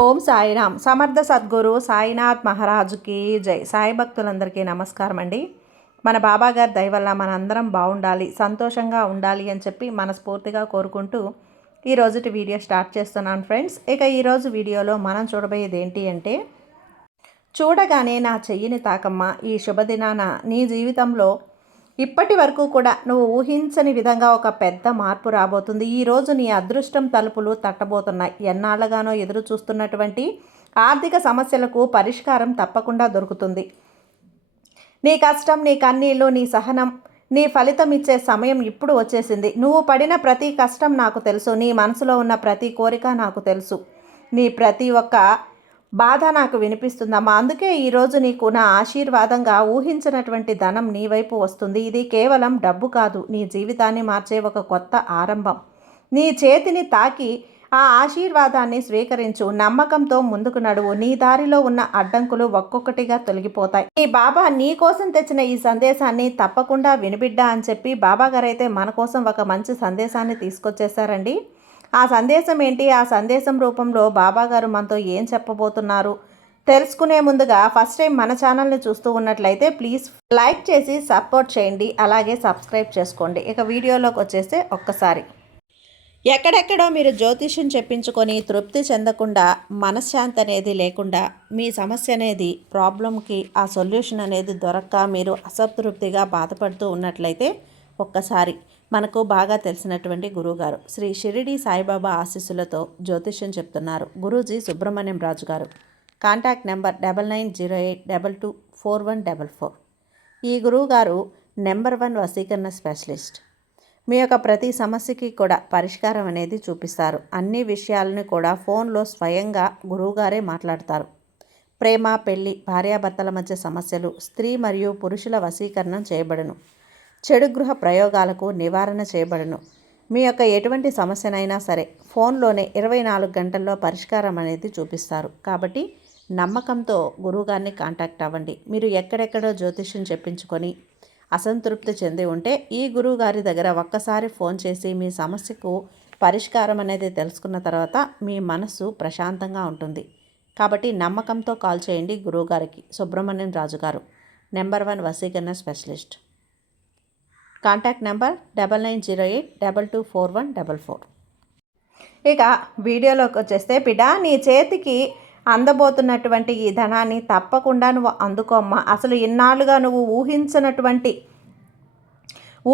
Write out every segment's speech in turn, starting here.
ఓం సాయిరామ్. సమర్థ సద్గురు సాయినాథ్ మహారాజుకి జై. సాయి భక్తులందరికీ నమస్కారం అండి. మన బాబాగారి దయ వల్ల మనందరం బాగుండాలి, సంతోషంగా ఉండాలి అని చెప్పి మనస్ఫూర్తిగా కోరుకుంటూ ఈ రోజుటి వీడియో స్టార్ట్ చేస్తున్నాను ఫ్రెండ్స్. ఇక ఈరోజు వీడియోలో మనం చూడబోయేది ఏంటి అంటే, చూడగానే నా చెయ్యిని తాకమ్మ, ఈ శుభదినాన నీ జీవితంలో ఇప్పటి వరకు కూడా నువ్వు ఊహించని విధంగా ఒక పెద్ద మార్పు రాబోతుంది. ఈరోజు నీ అదృష్టం తలుపులు తట్టబోతున్నాయి. ఎన్నాళ్ళగానో ఎదురు చూస్తున్నటువంటి ఆర్థిక సమస్యలకు పరిష్కారం తప్పకుండా దొరుకుతుంది. నీ కష్టం, నీ కన్నీళ్ళు, నీ సహనం, నీ ఫలితం ఇచ్చే సమయం ఇప్పుడు వచ్చేసింది. నువ్వు పడిన ప్రతి కష్టం నాకు తెలుసు. నీ మనసులో ఉన్న ప్రతి కోరిక నాకు తెలుసు. నీ ప్రతి ఒక్క బాధ నాకు వినిపిస్తుందమ్మా. అందుకే ఈరోజు నీకు నా ఆశీర్వాదంగా ఊహించినటువంటి ధనం నీ వైపు వస్తుంది. ఇది కేవలం డబ్బు కాదు, నీ జీవితాన్ని మార్చే ఒక కొత్త ఆరంభం. నీ చేతిని తాకి ఆ ఆశీర్వాదాన్ని స్వీకరించు. నమ్మకంతో ముందుకు నడువు. నీ దారిలో ఉన్న అడ్డంకులు ఒక్కొక్కటిగా తొలగిపోతాయి. ఈ బాబా నీ కోసం తెచ్చిన ఈ సందేశాన్ని తప్పకుండా వినిబిడ్డా అని చెప్పి బాబాగారైతే మన కోసం ఒక మంచి సందేశాన్ని తీసుకొచ్చేసారండి. ఆ సందేశం ఏంటి, ఆ సందేశం రూపంలో బాబాగారు మనతో ఏం చెప్పబోతున్నారు తెలుసుకునే ముందుగా ఫస్ట్ టైం మన ఛానల్ని చూస్తూ ఉన్నట్లయితే ప్లీజ్ లైక్ చేసి సపోర్ట్ చేయండి, అలాగే సబ్స్క్రైబ్ చేసుకోండి. ఇక వీడియోలోకి వచ్చేస్తే ఒక్కసారి, ఎక్కడెక్కడో మీరు జ్యోతిష్యం చెప్పించుకొని తృప్తి చెందకుండా, మనశ్శాంతి అనేది లేకుండా, మీ సమస్య అనేది ప్రాబ్లంకి ఆ సొల్యూషన్ అనేది దొరక్క మీరు అసంతృప్తిగా బాధపడుతూ ఉన్నట్లయితే ఒక్కసారి మనకు బాగా తెలిసినటువంటి గురువుగారు శ్రీ షిరిడి సాయిబాబా ఆశీస్సులతో జ్యోతిష్యం చెప్తున్నారు గురూజీ సుబ్రహ్మణ్యం రాజు గారు. Contact number 9908224144. ఈ గురువుగారు నెంబర్ 1 వశీకరణ స్పెషలిస్ట్. మీ యొక్క ప్రతి సమస్యకి కూడా పరిష్కారం అనేది చూపిస్తారు. అన్ని విషయాలను కూడా ఫోన్లో స్వయంగా గురువుగారే మాట్లాడతారు. ప్రేమ, పెళ్లి, భార్యాభర్తల మధ్య సమస్యలు, స్త్రీ మరియు పురుషుల వశీకరణం చేయబడును. చెడు గృహ ప్రయోగాలకు నివారణ చేయబడును. మీ యొక్క ఎటువంటి సమస్యనైనా సరే ఫోన్లోనే 24 గంటల్లో పరిష్కారం అనేది చూపిస్తారు. కాబట్టి నమ్మకంతో గురువుగారిని కాంటాక్ట్ అవ్వండి. మీరు ఎక్కడెక్కడో జ్యోతిష్యం చెప్పించుకొని అసంతృప్తి చెంది ఉంటే ఈ గురువుగారి దగ్గర ఒక్కసారి ఫోన్ చేసి మీ సమస్యకు పరిష్కారం అనేది తెలుసుకున్న తర్వాత మీ మనస్సు ప్రశాంతంగా ఉంటుంది. కాబట్టి నమ్మకంతో కాల్ చేయండి గురువుగారికి. సుబ్రహ్మణ్యం రాజు గారు, నెంబర్ 1 వశీకరణ స్పెషలిస్ట్. Contact number 9908224144. ఇక వీడియోలోకి వచ్చేస్తే, బిడ్డ నీ చేతికి అందబోతున్నటువంటి ఈ ధనాన్ని తప్పకుండా నువ్వు అందుకోమ్మా. అసలు ఇన్నాళ్ళుగా నువ్వు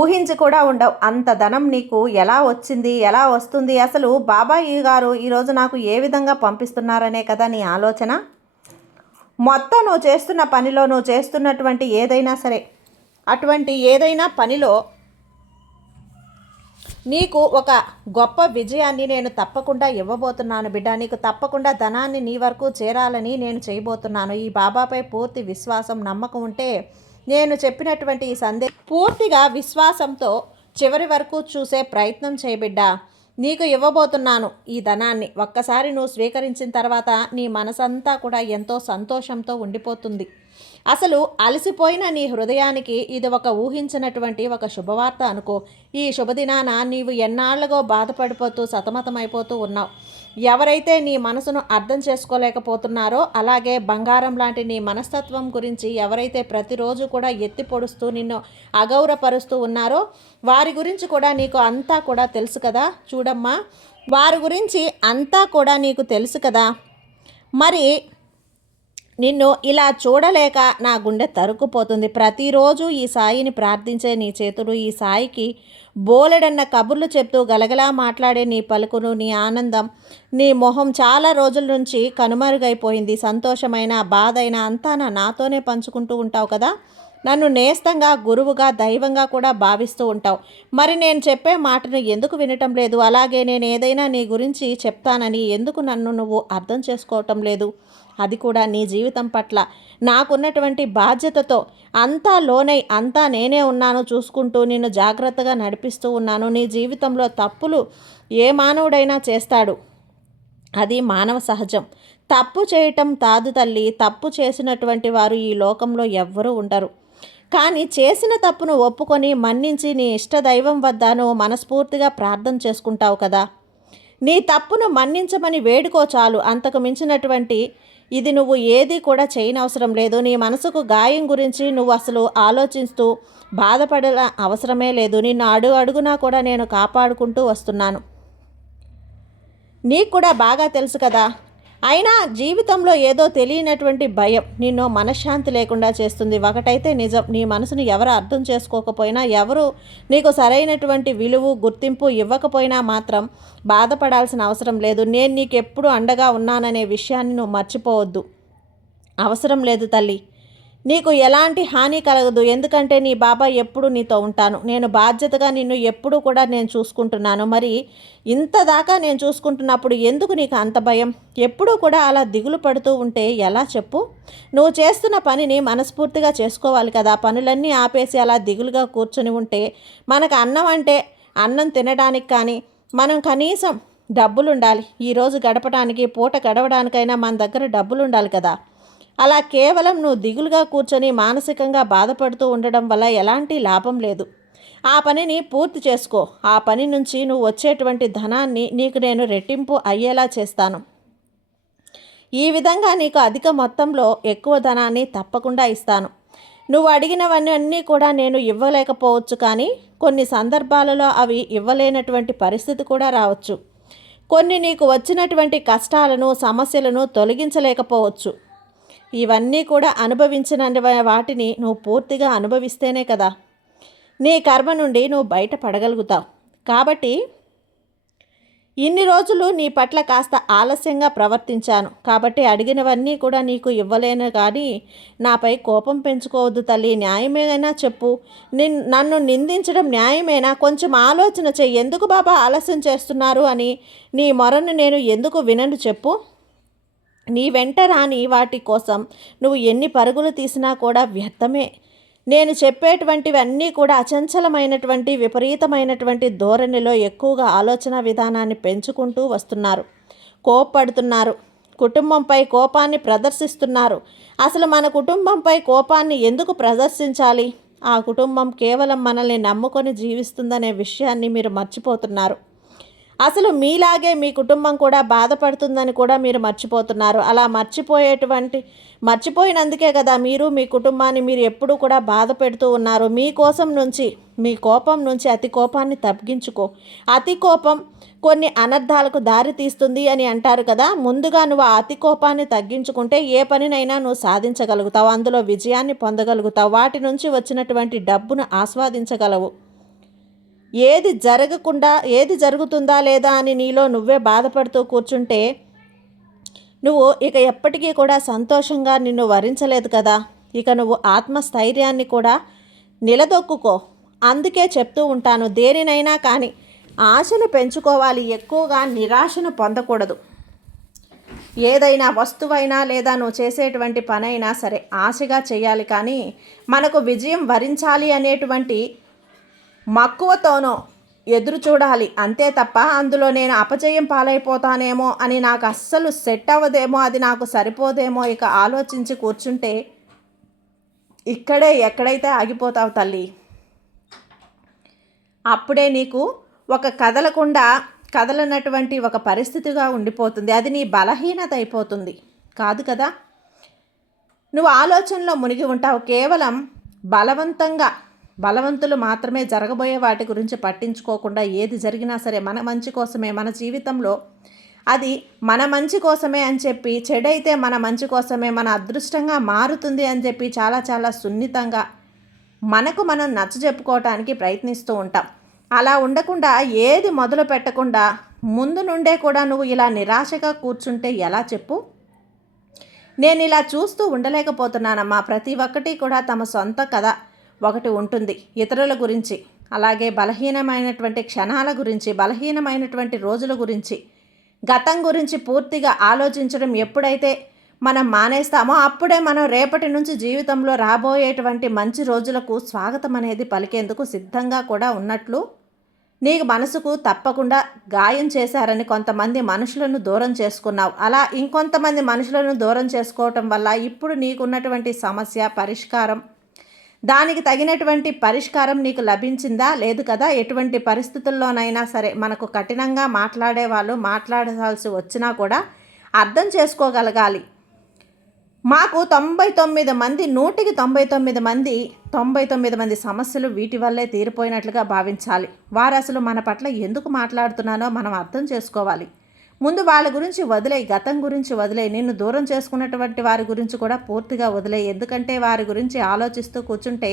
ఊహించి కూడా ఉండవు అంత ధనం నీకు ఎలా వచ్చింది, ఎలా వస్తుంది, అసలు బాబాయి గారు ఈరోజు నాకు ఏ విధంగా పంపిస్తున్నారనే కదా నీ ఆలోచన. మొత్తం నువ్వు చేస్తున్న పనిలో, నువ్వు చేస్తున్నటువంటి ఏదైనా సరే, అటువంటి ఏదైనా పనిలో నీకు ఒక గొప్ప విజయాన్ని నేను తప్పకుండా ఇవ్వబోతున్నాను బిడ్డ. నీకు తప్పకుండా ధనాన్ని నీ వరకు చేరాలని నేను చేయబోతున్నాను. ఈ బాబాపై పూర్తి విశ్వాసం, నమ్మకం ఉంటే నేను చెప్పినటువంటి ఈ సందేశం పూర్తిగా విశ్వాసంతో చివరి వరకు చూసే ప్రయత్నం చేయబిడ్డ. నీకు ఇవ్వబోతున్నాను ఈ ధనాన్ని. ఒక్కసారి నువ్వు స్వీకరించిన తర్వాత నీ మనసంతా కూడా ఎంతో సంతోషంతో ఉండిపోతుంది. అసలు అలసిపోయిన నీ హృదయానికి ఇది ఒక ఊహించినటువంటి ఒక శుభవార్త అనుకో. ఈ శుభదినాన నీవు ఎన్నాళ్ళగో బాధపడిపోతూ సతమతమైపోతూ ఉన్నావు. ఎవరైతే నీ మనసును అర్థం చేసుకోలేకపోతున్నారో, అలాగే బంగారం లాంటి నీ మనస్తత్వం గురించి ఎవరైతే ప్రతిరోజు కూడా ఎత్తి పొడుస్తూ నిన్ను అగౌరవపరుస్తూ ఉన్నారో వారి గురించి కూడా నీకు అంతా కూడా తెలుసు కదా. చూడమ్మా, వారి గురించి అంతా కూడా నీకు తెలుసు కదా. మరి నిన్ను ఇలా చూడలేక నా గుండె తరుక్కుపోతుంది. ప్రతిరోజు ఈ సాయిని ప్రార్థించే నీ చేతులు ఈ సాయికి బోలెడన్న కబుర్లు చెప్తూ గలగలా మాట్లాడే నీ పలుకును, నీ ఆనందం, నీ మొహం చాలా రోజుల నుంచి కనుమరుగైపోయింది. సంతోషమైన, బాధైనా అంతా నాతోనే పంచుకుంటూ ఉంటావు కదా. నన్ను నేస్తంగా, గురువుగా, దైవంగా కూడా భావిస్తూ ఉంటావు. మరి నేను చెప్పే మాటను ఎందుకు వినటం లేదు? అలాగే నేను ఏదైనా నీ గురించి చెప్తానని ఎందుకు నన్ను నువ్వు అర్థం చేసుకోవటం లేదు? అది కూడా నీ జీవితం పట్ల నాకున్నటువంటి బాధ్యతతో అంతా లోనై, అంతా నేనే ఉన్నాను చూసుకుంటూ నిన్ను జాగ్రత్తగా నడిపిస్తూ ఉన్నాను. నీ జీవితంలో తప్పులు ఏ మానవుడైనా చేస్తాడు, అది మానవ సహజం. తప్పు చేయటం తాదు తల్లి. తప్పు చేసినటువంటి వారు ఈ లోకంలో ఎవ్వరూ ఉండరు. కానీ చేసిన తప్పును ఒప్పుకొని మన్నించి నీ ఇష్టదైవం వద్ద నువ్వు మనస్ఫూర్తిగా ప్రార్థన చేసుకుంటావు కదా. నీ తప్పును మన్నించమని వేడుకో చాలు. అంతకు మించినటువంటి ఇది నువ్వు ఏది కూడా చేయనవసరం లేదు. నీ మనసుకు గాయం గురించి నువ్వు అసలు ఆలోచిస్తూ బాధపడాల అవసరమే లేదు. నిన్ను అడుగు అడుగునా కూడా నేను కాపాడుకుంటూ వస్తున్నాను. నీకు కూడా బాగా తెలుసు కదా. అయినా జీవితంలో ఏదో తెలియనటువంటి భయం నిన్ను మనశ్శాంతి లేకుండా చేస్తుంది. ఒకటైతే నిజం, నీ మనసును ఎవరు అర్థం చేసుకోకపోయినా, ఎవరు నీకు సరైనటువంటి విలువ గుర్తింపు ఇవ్వకపోయినా మాత్రం బాధపడాల్సిన అవసరం లేదు. నేను నీకు ఎప్పుడు అండగా ఉన్నాననే విషయాన్ని నువ్వు మర్చిపోవద్దు. అవసరం లేదు తల్లి, నీకు ఎలాంటి హాని కలగదు. ఎందుకంటే నీ బాబా ఎప్పుడు నీతో ఉంటాను. నేను బాధ్యతగా నిన్ను ఎప్పుడు కూడా నేను చూసుకుంటున్నాను. మరి ఇంతదాకా నేను చూసుకుంటున్నప్పుడు ఎందుకు నీకు అంత భయం? ఎప్పుడూ కూడా అలా దిగులు పడుతూ ఉంటే ఎలా చెప్పు? నువ్వు చేస్తున్న పనిని మనస్ఫూర్తిగా చేసుకోవాలి కదా. పనులన్నీ ఆపేసి అలా దిగులుగా కూర్చొని ఉంటే మనకు అన్నం అంటే అన్నం తినడానికి కానీ మనం కనీసం డబ్బులుండాలి. ఈరోజు గడపడానికి పూట గడవడానికైనా మన దగ్గర డబ్బులుండాలి కదా. అలా కేవలం నువ్వు దిగులుగా కూర్చొని మానసికంగా బాధపడుతూ ఉండడం వల్ల ఎలాంటి లాభం లేదు. ఆ పనిని పూర్తి చేసుకో. ఆ పని నుంచి నువ్వు వచ్చేటువంటి ధనాన్ని నీకు నేను రెట్టింపు అయ్యేలా చేస్తాను. ఈ విధంగా నీకు అధిక మొత్తంలో ఎక్కువ ధనాన్ని తప్పకుండా ఇస్తాను. నువ్వు అడిగినవన్నీ కూడా నేను ఇవ్వలేకపోవచ్చు, కానీ కొన్ని సందర్భాలలో అవి ఇవ్వలేనటువంటి పరిస్థితి కూడా రావచ్చు. కొన్ని నీకు వచ్చినటువంటి కష్టాలను సమస్యలను తొలగించలేకపోవచ్చు. ఇవన్నీ కూడా అనుభవించిన వాటిని నువ్వు పూర్తిగా అనుభవిస్తేనే కదా నీ కర్మ నుండి నువ్వు బయటపడగలుగుతావు. కాబట్టి ఇన్ని రోజులు నీ పట్ల కాస్త ఆలస్యంగా ప్రవర్తించాను. కాబట్టి అడిగినవన్నీ కూడా నీకు ఇవ్వలేను, కానీ నాపై కోపం పెంచుకోవద్దు తల్లి. న్యాయమేనా చెప్పు? నన్ను నిందించడం న్యాయమేనా? కొంచెం ఆలోచన చెయ్యి. ఎందుకు బాబా ఆలస్యం చేస్తున్నారు అని నీ మొరను నేను ఎందుకు వినను చెప్పు? నీ వెంట రాని వాటి కోసం నువ్వు ఎన్ని పరుగులు తీసినా కూడా వ్యర్థమే. నేను చెప్పేటువంటివన్నీ కూడా అచంచలమైనటువంటి విపరీతమైనటువంటి ధోరణిలో ఎక్కువగా ఆలోచన విధానాన్ని పెంచుకుంటూ వస్తున్నారు. కోప్పడుతున్నారు, కుటుంబంపై కోపాన్ని ప్రదర్శిస్తున్నారు. అసలు మన కుటుంబంపై కోపాన్ని ఎందుకు ప్రదర్శించాలి? ఆ కుటుంబం కేవలం మనల్ని నమ్ముకొని జీవిస్తుందనే విషయాన్ని మీరు మర్చిపోతున్నారు. అసలు మీలాగే మీ కుటుంబం కూడా బాధపడుతుందని కూడా మీరు మర్చిపోతున్నారు. అలా మర్చిపోయినందుకే కదా మీరు మీ కుటుంబాన్ని మీరు ఎప్పుడూ కూడా బాధ పెడుతూ ఉన్నారు. మీ కోపం నుంచి అతి కోపాన్ని తగ్గించుకో. అతి కోపం కొన్ని అనర్థాలకు దారి తీస్తుంది అని అంటారు కదా. ముందుగా నువ్వు ఆ అతి కోపాన్ని తగ్గించుకుంటే ఏ పనినైనా నువ్వు సాధించగలుగుతావు. అందులో విజయాన్ని పొందగలుగుతావు. వాటి నుంచి వచ్చినటువంటి డబ్బును ఆస్వాదించగలవు. ఏది జరుగుతుందా లేదా అని నీలో నువ్వే బాధపడుతూ కూర్చుంటే నువ్వు ఇక ఎప్పటికీ కూడా సంతోషంగా నిన్ను వరించలేదు కదా. ఇక నువ్వు ఆత్మస్థైర్యాన్ని కూడా నిలదొక్కుకో. అందుకే చెప్తూ ఉంటాను, దేనినైనా కానీ ఆశను పెంచుకోవాలి, ఎక్కువగా నిరాశను పొందకూడదు. ఏదైనా వస్తువైనా లేదా నువ్వు చేసేటువంటి పనైనా సరే ఆశగా చేయాలి, కానీ మనకు విజయం వరించాలి అనేటువంటి మక్కువతోనో ఎదురు చూడాలి. అంతే తప్ప అందులో నేను అపజయం పాలైపోతానేమో అని నాకు అస్సలు సెట్ అవ్వదేమో, అది నాకు సరిపోదేమో ఇక ఆలోచించి కూర్చుంటే ఇక్కడే ఎక్కడైతే ఆగిపోతావు తల్లి. అప్పుడే నీకు ఒక కదలనటువంటి ఒక పరిస్థితిగా ఉండిపోతుంది. అది నీ బలహీనత అయిపోతుంది కాదు కదా. నువ్వు ఆలోచనలో మునిగి ఉంటావు. కేవలం బలవంతులు మాత్రమే జరగబోయే వాటి గురించి పట్టించుకోకుండా ఏది జరిగినా సరే మన మంచి కోసమే, మన జీవితంలో అది మన మంచి కోసమే అని చెప్పి, చెడైతే మన మంచి కోసమే, మన అదృష్టంగా మారుతుంది అని చెప్పి చాలా చాలా సున్నితంగా మనకు మనం నచ్చజెప్పుకోవటానికి ప్రయత్నిస్తూ ఉంటాం. అలా ఉండకుండా ఏది మొదలు పెట్టకుండా ముందు నుండే కూడా నువ్వు ఇలా నిరాశగా కూర్చుంటే ఎలా చెప్పు? నేను ఇలా చూస్తూ ఉండలేకపోతున్నానమ్మా. ప్రతి ఒక్కటి కూడా తమ సొంత కథ ఒకటి ఉంటుంది ఇతరుల గురించి. అలాగే బలహీనమైనటువంటి క్షణాల గురించి, బలహీనమైనటువంటి రోజుల గురించి, గతం గురించి పూర్తిగా ఆలోచించడం ఎప్పుడైతే మనం మానేస్తామో అప్పుడే మనం రేపటి నుంచి జీవితంలో రాబోయేటువంటి మంచి రోజులకు స్వాగతం అనేది పలికేందుకు సిద్ధంగా కూడా ఉన్నట్లు నీకు మనసుకు తప్పకుండా గాయం చేశారని కొంతమంది మనుషులను దూరం చేసుకున్నావు. అలా ఇంకొంతమంది మనుషులను దూరం చేసుకోవటం వల్ల ఇప్పుడు నీకున్నటువంటి సమస్య పరిష్కారం దానికి తగినటువంటి పరిష్కారం నీకు లభించిందా? లేదు కదా. ఎటువంటి పరిస్థితుల్లోనైనా సరే మనకు కఠినంగా మాట్లాడే వాళ్ళు మాట్లాడాల్సి వచ్చినా కూడా అర్థం చేసుకోగలగాలి. మాకు 99 మంది 100కి 99 మంది 99 మంది సమస్యలు వీటి వల్లే తీరిపోయినట్లుగా భావించాలి. వారు అసలు మన పట్ల ఎందుకు మాట్లాడుతున్నానో మనం అర్థం చేసుకోవాలి. ముందు వాళ్ళ గురించి వదిలేయి, గతం గురించి వదిలేయి, నిన్ను దూరం చేసుకున్నటువంటి వారి గురించి కూడా పూర్తిగా వదిలేయి. ఎందుకంటే వారి గురించి ఆలోచిస్తూ కూర్చుంటే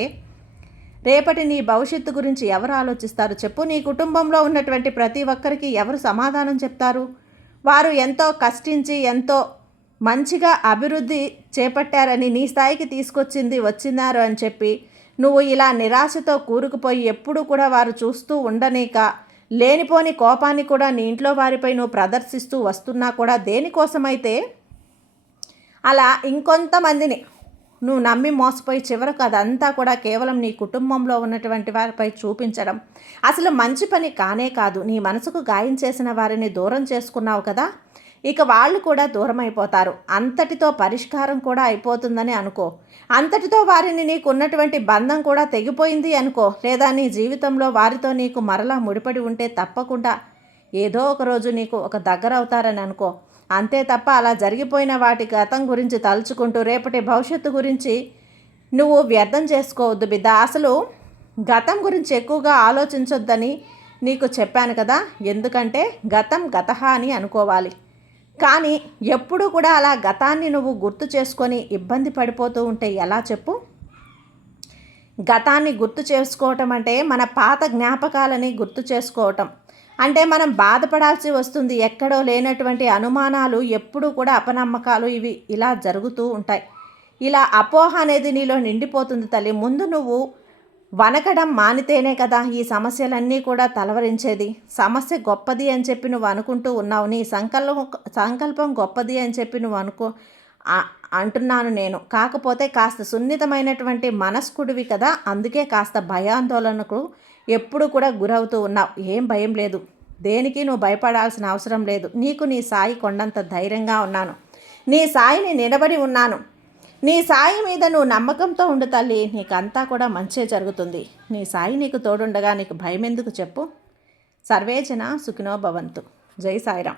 రేపటి నీ భవిష్యత్తు గురించి ఎవరు ఆలోచిస్తారు చెప్పు? నీ కుటుంబంలో ఉన్నటువంటి ప్రతి ఒక్కరికి ఎవరు సమాధానం చెప్తారు? వారు ఎంతో కష్టించి ఎంతో మంచిగా అభివృద్ధి చేపట్టారని నీ స్థాయికి వచ్చినారు అని చెప్పి నువ్వు ఇలా నిరాశతో కూరుకుపోయి ఎప్పుడు కూడా వారు చూస్తూ ఉండనీక లేనిపోని కోపాన్ని కూడా నీ ఇంట్లో వారిపై నువ్వు ప్రదర్శిస్తూ వస్తున్నా కూడా దేనికోసమైతే అలా ఇంకొంతమందిని నువ్వు నమ్మి మోసపోయి చివరకు అదంతా కూడా కేవలం నీ కుటుంబంలో ఉన్నటువంటి వారిపై చూపించడం అసలు మంచి పని కానే కాదు. నీ మనసుకు గాయం చేసిన వారిని దూరం చేసుకున్నావు కదా, ఇక వాళ్ళు కూడా దూరం అయిపోతారు. అంతటితో పరిష్కారం కూడా అయిపోతుందని అనుకో. అంతటితో వారిని నీకు ఉన్నటువంటి బంధం కూడా తెగిపోయింది అనుకో. లేదా నీ జీవితంలో వారితో నీకు మరలా ముడిపడి ఉంటే తప్పకుండా ఏదో ఒక రోజు నీకు ఒక దగ్గర అవుతారని అనుకో. అంతే తప్ప అలా జరిగిపోయిన వాటి గతం గురించి తలుచుకుంటూ రేపటి భవిష్యత్తు గురించి నువ్వు వ్యర్థం చేసుకోవద్దు బిడ్డ. అసలు గతం గురించి ఎక్కువగా ఆలోచించొద్దని నీకు చెప్పాను కదా. ఎందుకంటే గతం గతహ అని అనుకోవాలి. కానీ ఎప్పుడు కూడా అలా గతాన్ని నువ్వు గుర్తు చేసుకొని ఇబ్బంది పడిపోతూ ఉంటే ఎలా చెప్పు? గతాన్ని గుర్తు చేసుకోవటం అంటే మన పాత జ్ఞాపకాలని గుర్తు చేసుకోవటం అంటే మనం బాధపడాల్సి వస్తుంది. ఎక్కడో లేనటువంటి అనుమానాలు, ఎప్పుడు కూడా అపనమ్మకాలు ఇవి ఇలా జరుగుతూ ఉంటాయి. ఇలా అపోహ అనేది నీలో నిండిపోతుంది తల్లి. ముందు నువ్వు వనకడం మానితేనే కదా ఈ సమస్యలన్నీ కూడా తలవరించేది. సమస్య గొప్పది అని చెప్పి నువ్వు అనుకుంటూ ఉన్నావు. నీ సంకల్పం గొప్పది అని చెప్పి నువ్వు అంటున్నాను నేను. కాకపోతే కాస్త సున్నితమైనటువంటి మనస్కుడివి కదా, అందుకే కాస్త భయాందోళనకు ఎప్పుడు కూడా గురవుతూ ఉన్నావు. ఏం భయం లేదు, దేనికి నువ్వు భయపడాల్సిన అవసరం లేదు. నీకు నీ సాయి కొండంత ధైర్యంగా ఉన్నాను, నీ సాయిని నిలబడి ఉన్నాను. నీ సాయి మీద నువ్వు నమ్మకంతో ఉండు తల్లి, నీకంతా కూడా మంచే జరుగుతుంది. నీ సాయి నీకు తోడుండగా నీకు భయం ఎందుకు చెప్పు? సర్వేజన సుఖినో భవంతు. జై సాయిరాం.